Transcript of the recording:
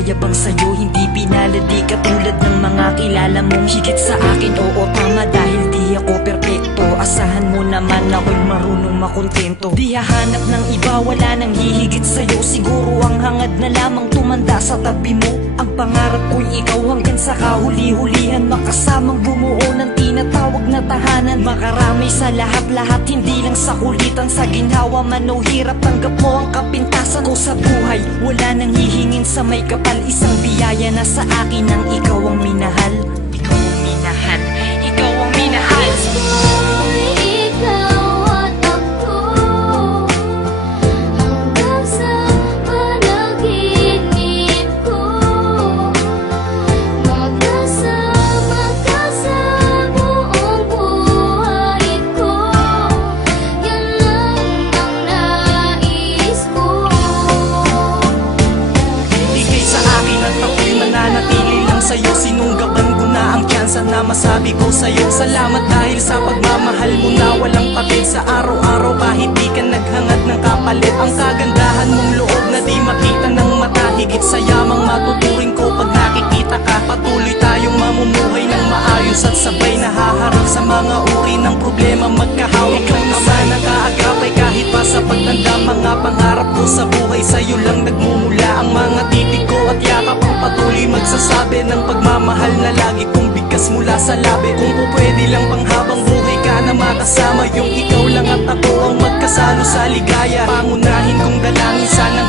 nagyayabang sa'yo, hindi pinaladi katulad ng mga kilala mong higit sa akin. Oo, tama, dahil di ako perpekto. Asahan mo naman ako'y marunong makontento. Di hahanap ng iba, wala nang hihigit sa'yo. Siguro ang hangad na lamang tumanda sa tabi mo. Ang pangarap ko'y ikaw hanggang sa kahuli-hulihan, makasamang bumuo ng tinatawag na tahanan. Makarami sa lahat-lahat, hindi lang sa kulitan. Sa ginhawa man o hirap, tanggap mo ang kapintasan ko sa buhay. Wala nang hihingin sa may kapal, isang biyaya na sa akin ang ikaw ang minahal. Ikaw ang minahal, ikaw ang minahal. Sa'yo, sinunggaban ko na ang tsansa na masabi ko sa'yo. Salamat dahil sa pagmamahal mo na walang patid. Sa araw-araw kahit di ka naghangad ng kapalit. Ang kagandahan mong loob na di makita ng mata. Higit sa yamang matuturing ko pag nakikita ka. Patuloy tayong mamumuhay ng maayos at sabay nahaharap sa mga uri ng problema. Magkahawak ng ama na kaagapay kahit pa sa pagtanda. Mga pangarap ko sa buhay sa'yo lang nagmumula. Ang mga titig ko at yakap ang patuloy magsasabi ng pagmamahal na lagi kong bigkas mula sa labi. Kung po pwede lang panghabang buhay ka na makasama, yung ikaw lang at ako ang magkasalo sa ligaya. Pangunahin kong dalangin sana